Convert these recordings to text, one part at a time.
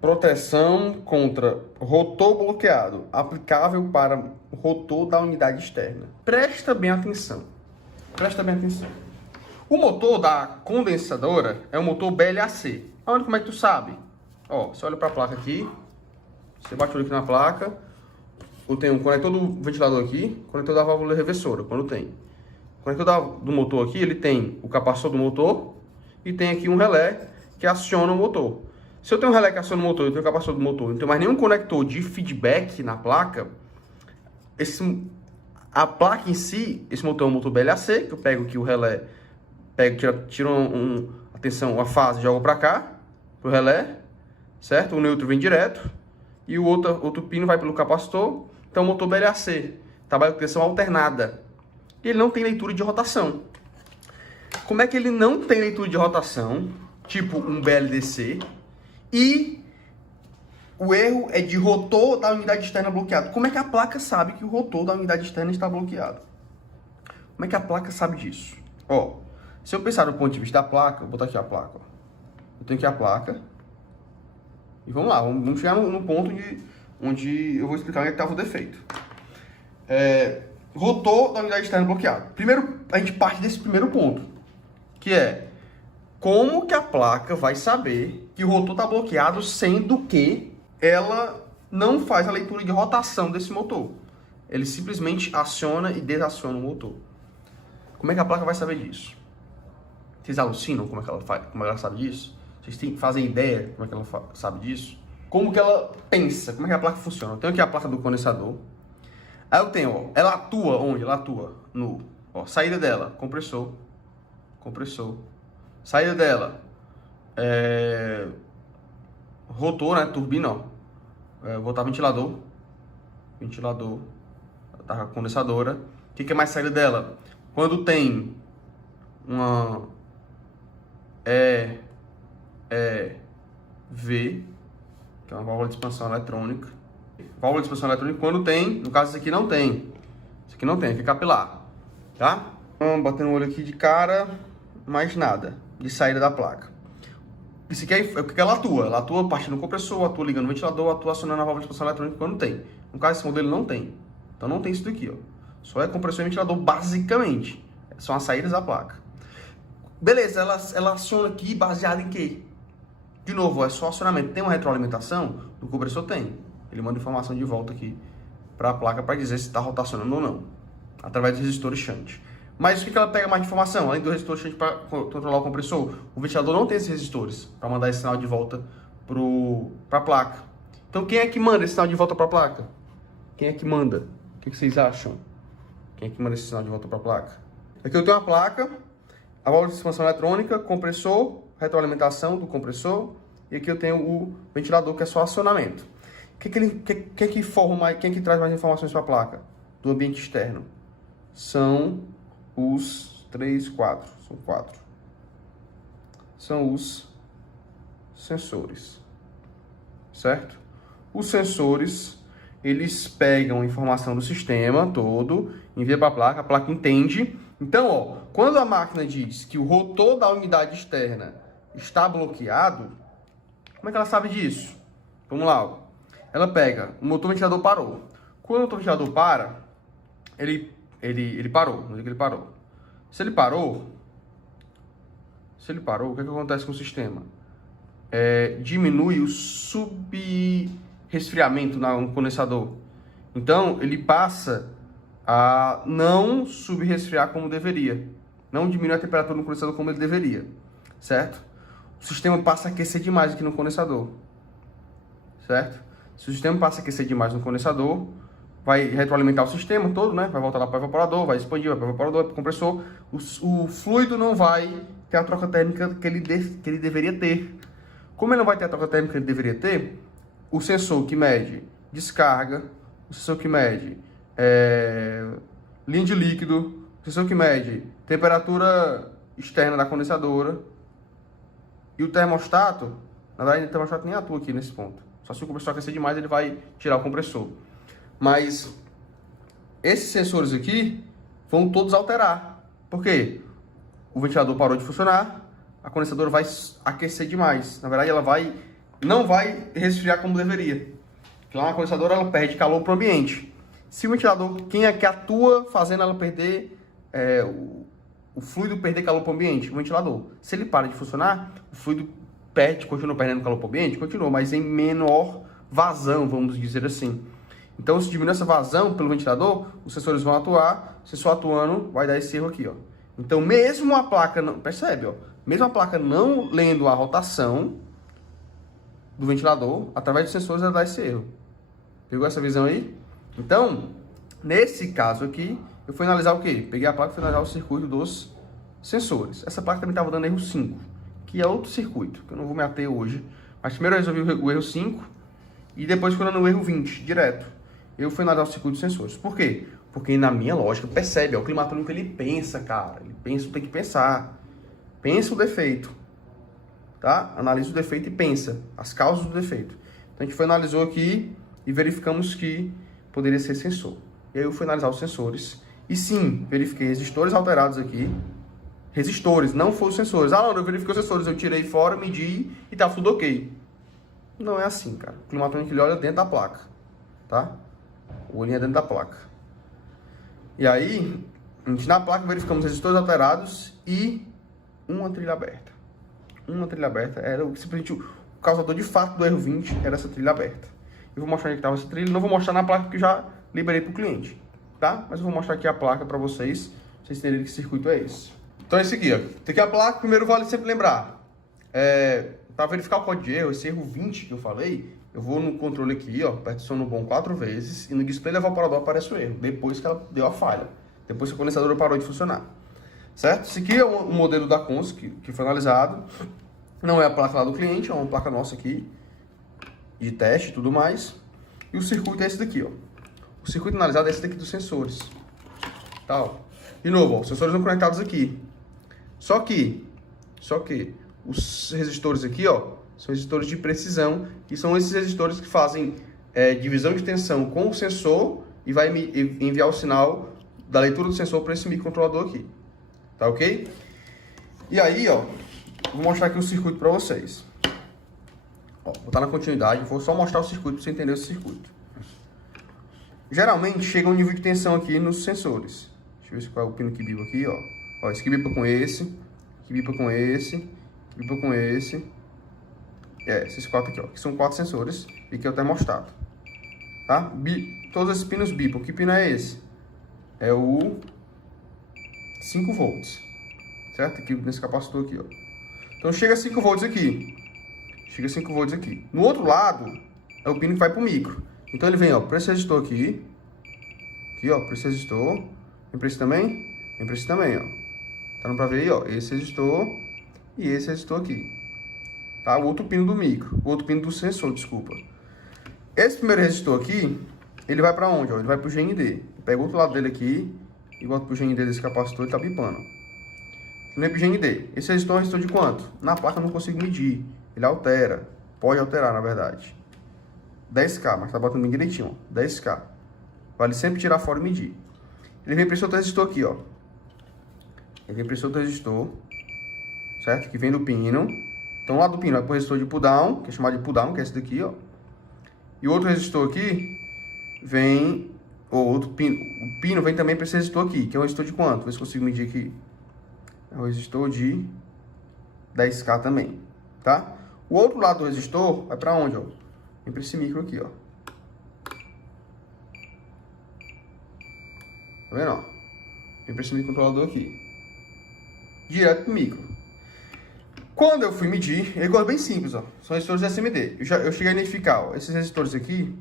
Proteção contra rotor bloqueado, aplicável para rotor da unidade externa. Presta bem atenção. Presta bem atenção. O motor da condensadora é um motor BLAC. Aonde, como é que tu sabe? Ó, você olha para a placa aqui, você bate o olho aqui na placa, eu tenho um conector do ventilador aqui, conector da válvula reversora, quando tem. O conector do motor aqui, ele tem o capacitor do motor e tem aqui um relé que aciona o motor. Se eu tenho um relé que aciona o motor, eu tenho o capacitor do motor, não tenho mais nenhum conector de feedback na placa, a placa em si, esse motor é um motor BLAC, que eu pego aqui o relé, tiro a fase, jogo para cá, pro relé, certo? O neutro vem direto e o outro pino vai pelo capacitor. Então o motor BLAC trabalha com tensão alternada. E ele não tem leitura de rotação. Como é que ele não tem leitura de rotação, tipo um BLDC, e o erro é de rotor da unidade externa bloqueado? Como é que a placa sabe que o rotor da unidade externa está bloqueado? Como é que a placa sabe disso? Ó, se eu pensar do ponto de vista da placa, vou botar aqui a placa. Ó. Eu tenho aqui a placa. E vamos lá, vamos chegar no ponto onde eu vou explicar onde é que estava o defeito. Rotor da unidade externa bloqueado. Primeiro, a gente parte desse primeiro ponto, que é como que a placa vai saber que o rotor está bloqueado, sendo que ela não faz a leitura de rotação desse motor. Ele simplesmente aciona e desaciona o motor. Como é que a placa vai saber disso? Vocês alucinam como é que ela sabe disso? Vocês fazem ideia como é que ela sabe disso? Como que ela pensa? Como é que a placa funciona? Eu tenho aqui a placa do condensador. Aí eu tenho, ó, ela atua onde? Ela atua no, ó, saída dela, compressor. Saída dela, rotor, né, turbina, ó. Vou botar ventilador, da condensadora. O que é mais saída dela? Quando tem uma V, que é uma válvula de expansão eletrônica. Válvula de expansão eletrônica, quando tem, no caso, isso aqui não tem. Isso aqui não tem, aqui é capilar, tá? Então, batendo o olho aqui de cara, mais nada de saída da placa. Isso aqui é o que ela atua. Ela atua partindo do compressor, atua ligando o ventilador, atua acionando a válvula de expansão eletrônica quando tem. No caso, esse modelo não tem. Então não tem isso daqui, ó. Só é compressor e ventilador, basicamente. São as saídas da placa. Beleza, ela aciona aqui baseada em quê? De novo, é só acionamento. Tem uma retroalimentação? Do compressor tem. Ele manda informação de volta aqui para a placa para dizer se está rotacionando ou não, através do resistor shunt. Mas o que ela pega mais de informação? Além do resistor shunt para controlar o compressor, o ventilador não tem esses resistores para mandar esse sinal de volta para a placa. Então quem é que manda esse sinal de volta para a placa? Quem é que manda? O que vocês acham? Quem é que manda esse sinal de volta para a placa? Aqui eu tenho a placa, a válvula de expansão eletrônica, compressor, retroalimentação do compressor, e aqui eu tenho o ventilador, que é só acionamento. Quem que traz mais informações para a placa do ambiente externo? São os 4. São 4. São os sensores, certo? Os sensores, eles pegam a informação do sistema todo, envia para a placa entende. Então, ó, quando a máquina diz que o rotor da unidade externa está bloqueado, como é que ela sabe disso? Vamos lá, ó. Ela pega, o motor ventilador parou. Quando o motor ventilador para, ele parou. Vamos dizer que ele parou. Se ele parou, o que acontece com o sistema? Diminui o subresfriamento no condensador. Então, ele passa a não subresfriar como deveria. Não diminui a temperatura no condensador como ele deveria. Certo? O sistema passa a aquecer demais aqui no condensador. Certo? Se o sistema passa a aquecer demais no condensador, vai retroalimentar o sistema todo, né? Vai voltar lá para o evaporador, vai expandir, vai para o evaporador, vai para o compressor. O fluido não vai ter a troca térmica que ele deveria ter. Como ele não vai ter a troca térmica que ele deveria ter, o sensor que mede descarga, o sensor que mede linha de líquido, o sensor que mede temperatura externa da condensadora e o termostato, na verdade o termostato nem atua aqui nesse ponto. Só se o compressor aquecer demais, ele vai tirar o compressor. Mas esses sensores aqui vão todos alterar. Por quê? O ventilador parou de funcionar, a condensadora vai aquecer demais. Na verdade, ela vai não vai resfriar como deveria. Porque lá na condensadora ela perde calor para o ambiente. Se o ventilador, quem é que atua fazendo ela perder, o fluido perder calor para o ambiente? O ventilador. Se ele para de funcionar, o fluido continua perdendo calor para o ambiente? Continua, mas em menor vazão, vamos dizer assim. Então, se diminuir essa vazão pelo ventilador, os sensores vão atuar, se só atuando, vai dar esse erro aqui, ó. Então, mesmo a placa, não, percebe, ó, mesmo a placa não lendo a rotação do ventilador, através dos sensores ela dá esse erro. Pegou essa visão aí? Então, nesse caso aqui, eu fui analisar o quê? Peguei a placa e fui analisar o circuito dos sensores. Essa placa também estava dando erro 5, que é outro circuito, que eu não vou me ater hoje. Mas primeiro eu resolvi o erro 5 e depois fui no erro 20, direto. Eu fui analisar o circuito dos sensores. Por quê? Porque na minha lógica, percebe, ó, o climatônico ele pensa, cara. Ele pensa, tem que pensar. Pensa o defeito, tá? Analisa o defeito e pensa as causas do defeito. Então a gente foi analisou aqui e verificamos que poderia ser sensor. E aí eu fui analisar os sensores e sim, verifiquei resistores alterados aqui. Resistores, não foram os sensores. Ah, não, eu verifiquei os sensores, eu tirei fora, medi e tá tudo ok. Não é assim, cara. O climatônico ele olha dentro da placa, tá? O olhinho é dentro da placa. E aí, a gente na placa verificamos resistores alterados e uma trilha aberta. Uma trilha aberta era simplesmente o causador de fato do erro 20, era essa trilha aberta. Eu vou mostrar onde estava essa trilha, não vou mostrar na placa porque já liberei para o cliente, tá? Mas eu vou mostrar aqui a placa para vocês entenderem que circuito é esse. Então é esse aqui, ó. Tem aqui a placa, primeiro vale sempre lembrar. Para verificar o código de erro, esse erro 20 que eu falei, eu vou no controle aqui, ó, aperto o som no bom 4 vezes e no display do evaporador aparece o erro, depois que ela deu a falha, depois que a condensadora parou de funcionar, certo? Esse aqui é o modelo da Cons que foi analisado, não é a placa lá do cliente, é uma placa nossa aqui, de teste e tudo mais, e o circuito é esse daqui, ó. O circuito analisado é esse daqui dos sensores, tá, ó. De novo, ó, os sensores estão conectados aqui, só que os resistores aqui, ó, são resistores de precisão, que são esses resistores que fazem divisão de tensão com o sensor e vai enviar o sinal da leitura do sensor para esse microcontrolador aqui. Tá ok? E aí, ó, vou mostrar aqui o circuito para vocês. Ó, vou botar na continuidade, vou só mostrar o circuito para você entender esse circuito. Geralmente chega um nível de tensão aqui nos sensores. Deixa eu ver qual é o pino que bipa aqui, ó. Ó, esse que bipa com esse, que bipa com esse, que bipa com esse. Esses quatro aqui, ó, que são 4 sensores e que é o termostato, tá? Todos esses pinos bipam. Que pino é esse? É o 5 volts, certo? Aqui nesse capacitor aqui, ó. Então chega a 5 volts aqui. Chega a 5 volts aqui. No outro lado é o pino que vai pro micro. Então ele vem, ó, para esse resistor aqui. Aqui, ó, para esse resistor. Vem para esse também? Vem para esse também, ó. Tá dando pra ver aí, ó, esse resistor e esse resistor aqui. Tá? O outro pino do micro, o outro pino do sensor, desculpa. Esse primeiro resistor aqui, ele vai para onde? Ó? Ele vai para o GND. Pega o outro lado dele aqui e bota para o GND desse capacitor e tá bipando. Ele vem para o GND. Esse resistor é um resistor de quanto? Na placa eu não consigo medir. Ele altera. Pode alterar, na verdade. 10K, mas tá botando bem direitinho, ó. 10K. Vale sempre tirar fora e medir. Ele vem para esse outro resistor aqui, ó. Ele vem para esse outro resistor, certo? Que vem do pino. Então, lá do pino vai para o resistor de pull down, que é chamado de pull down, que é esse daqui, ó. E o outro resistor aqui vem, outro pino, o pino vem também para esse resistor aqui, que é um resistor de quanto? Vê se consigo medir aqui. É um resistor de 10K também, tá? O outro lado do resistor vai para onde, ó? Vem para esse micro aqui, ó. Tá vendo, ó? Vem para esse microcontrolador aqui. Direto pro micro. Quando eu fui medir, ele é bem simples, ó. São resistores SMD. Eu cheguei a identificar, ó, esses resistores aqui,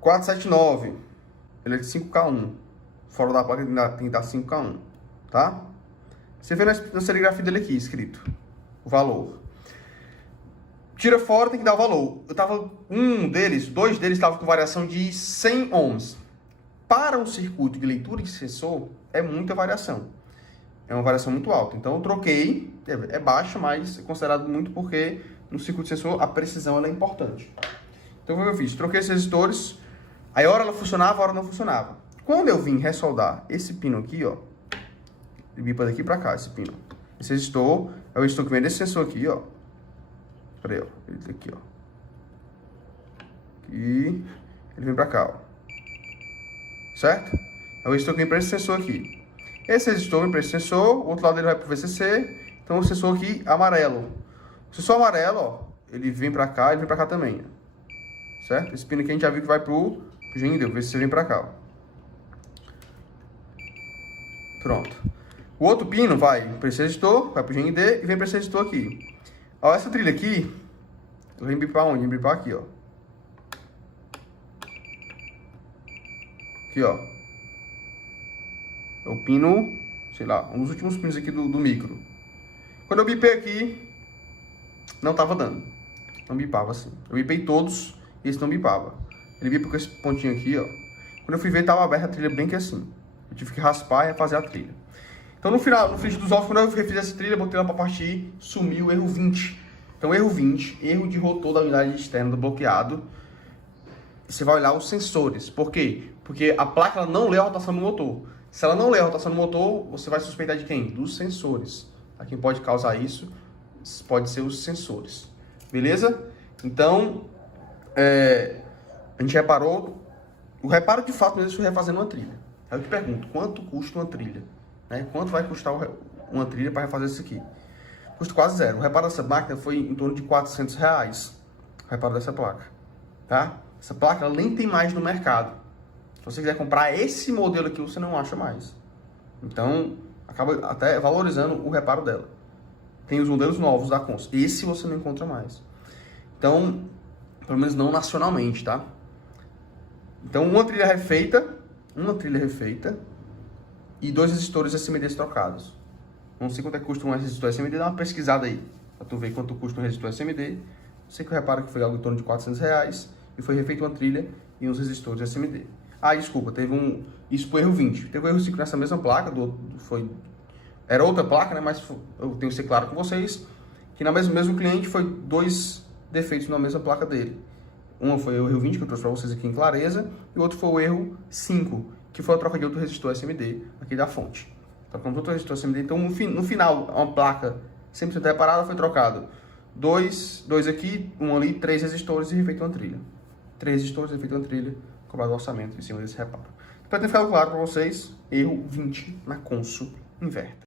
479, ele é de 5K1. Fora da placa tem que dar 5K1, tá? Você vê na serigrafia dele aqui, escrito, o valor. Tira fora, tem que dar o valor. Dois deles estavam com variação de 100 ohms. Para um circuito de leitura de sensor, é muita variação. É uma variação muito alta. Então eu troquei, é baixa, mas é considerado muito porque no circuito sensor a precisão ela é importante. Então o que eu fiz? Troquei esses resistores, aí a hora ela funcionava, a hora não funcionava. Quando eu vim ressoldar esse pino aqui, ó, ele bipa daqui pra cá, esse pino. Esse resistor é o resistor que vem desse sensor aqui, ó. Peraí, ó, ele aqui, ó. e ele vem pra cá, ó. Certo? É o resistor que vem para esse sensor aqui. Esse resistor vem para esse sensor, o outro lado dele vai para o VCC, então o sensor aqui amarelo. O sensor amarelo, ó, ele vem para cá, ele vem para cá também, ó. Certo? Esse pino aqui a gente já viu que vai pro GND, o VCC vem para cá, ó. Pronto. O outro pino vai para esse resistor, vai pro GND e vem para esse resistor aqui. Ó, essa trilha aqui, eu vou embipar onde? Embipar aqui, ó. Aqui, ó. É o pino, sei lá, um dos últimos pinos aqui do micro. Quando eu bipei aqui, não tava dando. Não bipava assim. Eu bipei todos e esse não bipava. Ele bipa com esse pontinho aqui, ó. Quando eu fui ver, tava aberta a trilha bem que assim. Eu tive que raspar e refazer a trilha. Então no final, no frigir dos ovos, quando eu refiz essa trilha, botei ela pra partir, sumiu o erro 20. Então erro 20, erro de rotor da unidade externa do bloqueado. Você vai olhar os sensores. Por quê? Porque a placa ela não lê a rotação do motor. Se ela não lê a rotação do motor, você vai suspeitar de quem? Dos sensores. Quem pode causar isso pode ser os sensores. Beleza? Então, a gente reparou. O reparo de fato mesmo foi refazendo uma trilha. Aí eu te pergunto, quanto custa uma trilha? Né? Quanto vai custar uma trilha para refazer isso aqui? Custa quase zero. O reparo dessa máquina foi em torno de R$400. O reparo dessa placa. Tá? Essa placa ela nem tem mais no mercado. Se você quiser comprar esse modelo aqui, você não acha mais. Então, acaba até valorizando o reparo dela. Tem os modelos novos da Consul. Esse você não encontra mais. Então, pelo menos não nacionalmente, tá? Então, uma trilha refeita e 2 resistores SMD trocados. Não sei quanto é que custa um resistor SMD, dá uma pesquisada aí, pra tu ver quanto custa um resistor SMD. Você que repara que foi algo em torno de R$400 e foi refeita uma trilha e uns resistores SMD. Ah, desculpa, teve isso foi erro 20. Teve o erro 5 nessa mesma placa, era outra placa, né? Mas eu tenho que ser claro com vocês que na mesmo cliente foi 2 defeitos na mesma placa dele. Uma foi o erro 20, que eu trouxe para vocês aqui em clareza, e o outro foi o erro 5, que foi a troca de outro resistor SMD aqui da fonte. Trocamos outro resistor SMD, então no final, uma placa 100% reparada foi trocado. 2 aqui, 1 ali, 3 resistores e refeito uma trilha. 3 resistores, refeito uma trilha, cobrado o orçamento em cima desse reparo. Para ter ficado claro para vocês, erro 20 na Consul Inverter.